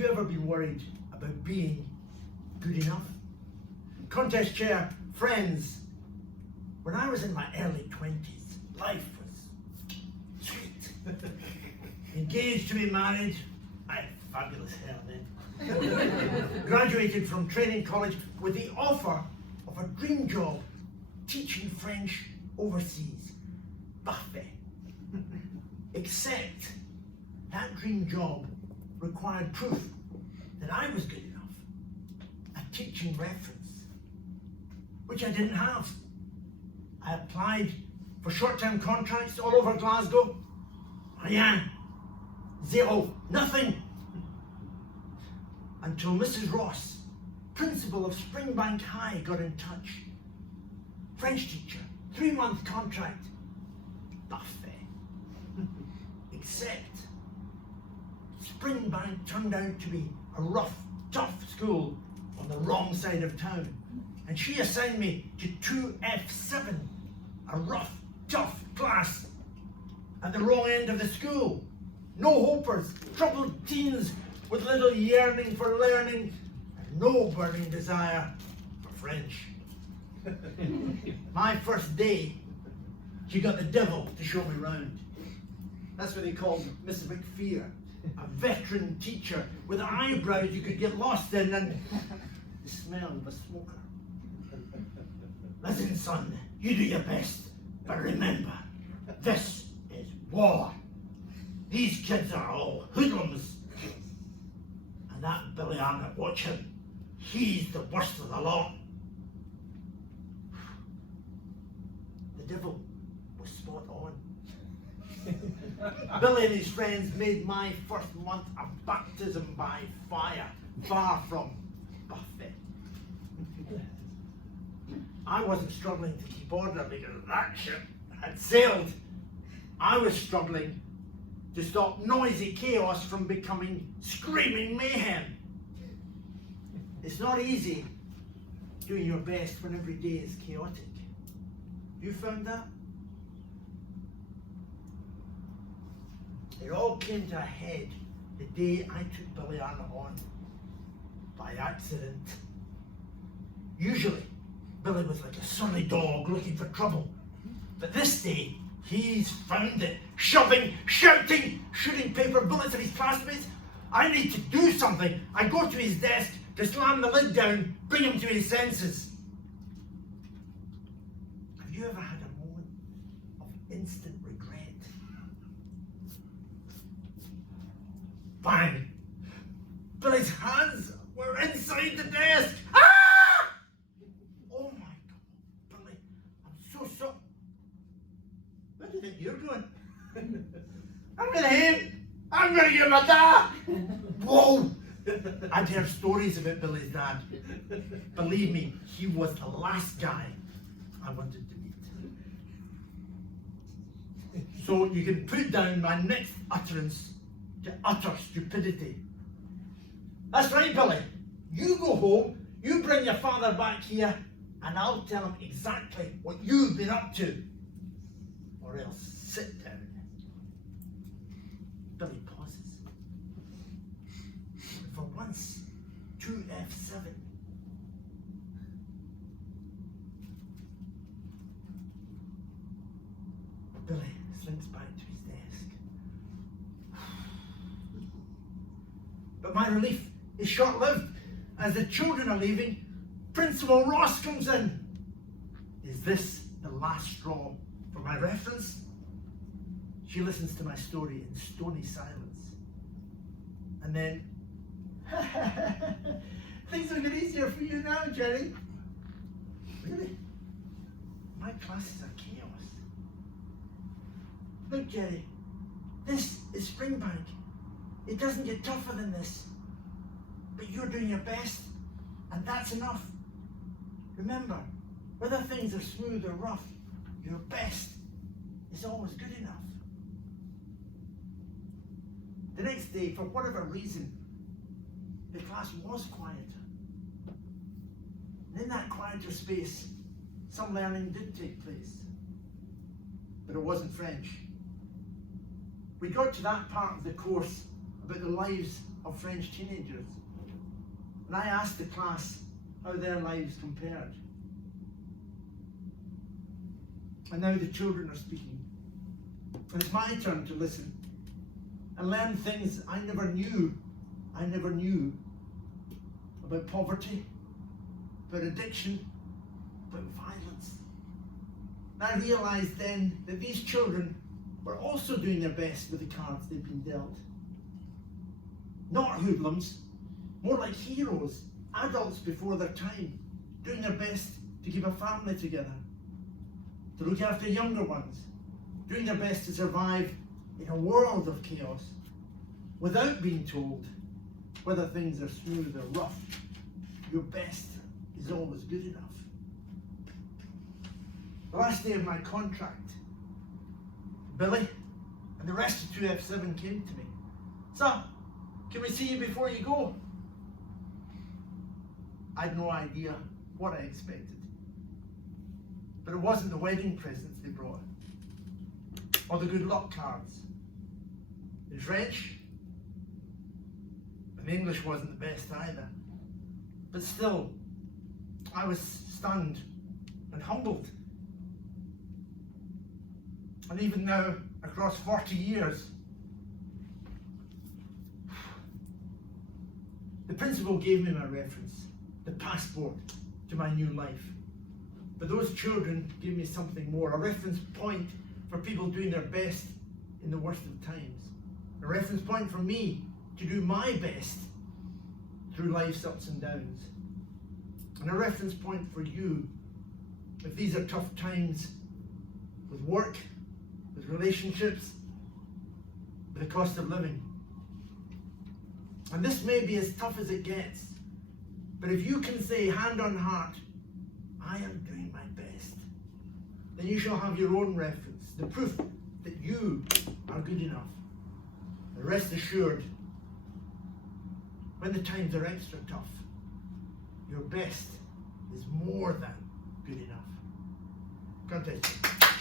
you ever been worried about being good enough? Contest chair, friends, when I was in my early 20s, life was sweet. Engaged to be married, I had fabulous hair then. Graduated from training college with the offer of a dream job teaching French overseas. Parfait. Except that dream job required proof that I was good enough, a teaching reference, which I didn't have. I applied for short-term contracts all over Glasgow. Rien. Zero. Nothing. Until Mrs. Ross, principal of Springbank High, got in touch. French teacher, 3-month contract. Parfait. Except Springbank turned out to be a rough, tough school on the wrong side of town. And she assigned me to 2F7, a rough, tough class at the wrong end of the school. No hopers, troubled teens with little yearning for learning and no burning desire for French. My first day, she got the devil to show me round. That's what they called Mrs. McPhear, a veteran teacher with eyebrows you could get lost in and the smell of a smoker. Listen, son, you do your best, but remember, this is war. These kids are all hoodlums. And that Billy Arnott, watch him. He's the worst of the lot. The devil was spot on. Billy and his friends made my first month a baptism by fire, far from buffet. I wasn't struggling to keep order because that ship had sailed. I was struggling to stop noisy chaos from becoming screaming mayhem. It's not easy doing your best when every day is chaotic. You found that? It all came to a head the day I took Billy Arnott on, by accident. Usually, Billy was like a surly dog looking for trouble. But this day, he's found it. Shoving, shouting, shooting paper bullets at his classmates. I need to do something. I go to his desk to slam the lid down, bring him to his senses. Have you ever had a moment of instant regret? Bang! Billy's hands were inside the desk. Ah! Oh my God, Billy, I'm so sorry. Where do you think you're going? I'm gonna hit. I'm gonna give him a dad. Whoa! I'd heard stories about Billy's dad. Believe me, he was the last guy I wanted to meet. So you can put down my next utterance to utter stupidity. That's right, Billy. You go home, you bring your father back here, and I'll tell him exactly what you've been up to. Or else sit down. Billy pauses. For once, 2F7. Billy slinks back to his desk. But my relief is short-lived. As the children are leaving, Principal Ross comes in. Is this the last straw for my reference? She listens to my story in stony silence. And then, things will get easier for you now, Jerry. Really? My classes are chaos. Look, Jerry, this is Springbank. It doesn't get tougher than this. But you're doing your best, and that's enough. Remember, whether things are smooth or rough, your best is always good enough. The next day, for whatever reason, the class was quieter. And in that quieter space, some learning did take place. But it wasn't French. We got to that part of the course about the lives of French teenagers. And I asked the class how their lives compared. And now the children are speaking. And it's my turn to listen and learn things I never knew about poverty, about addiction, about violence. And I realized then that these children were also doing their best with the cards they'd been dealt. Not hoodlums, more like heroes, adults before their time, doing their best to keep a family together, to look after younger ones, doing their best to survive in a world of chaos, without being told whether things are smooth or rough. Your best is always good enough. The last day of my contract, Billy and the rest of 2F7 came to me. "Sir, can we see you before you go?" I had no idea what I expected. But it wasn't the wedding presents they brought, or the good luck cards. In French, and English wasn't the best either. But still, I was stunned and humbled. And even now, across 40 years, the principal gave me my reference, the passport to my new life. But those children gave me something more, a reference point for people doing their best in the worst of times. A reference point for me to do my best through life's ups and downs. And a reference point for you if these are tough times with work, with relationships, with the cost of living. And this may be as tough as it gets, but if you can say, hand on heart, I am doing my best, then you shall have your own reference, the proof that you are good enough. And rest assured, when the times are extra tough, your best is more than good enough. God bless you.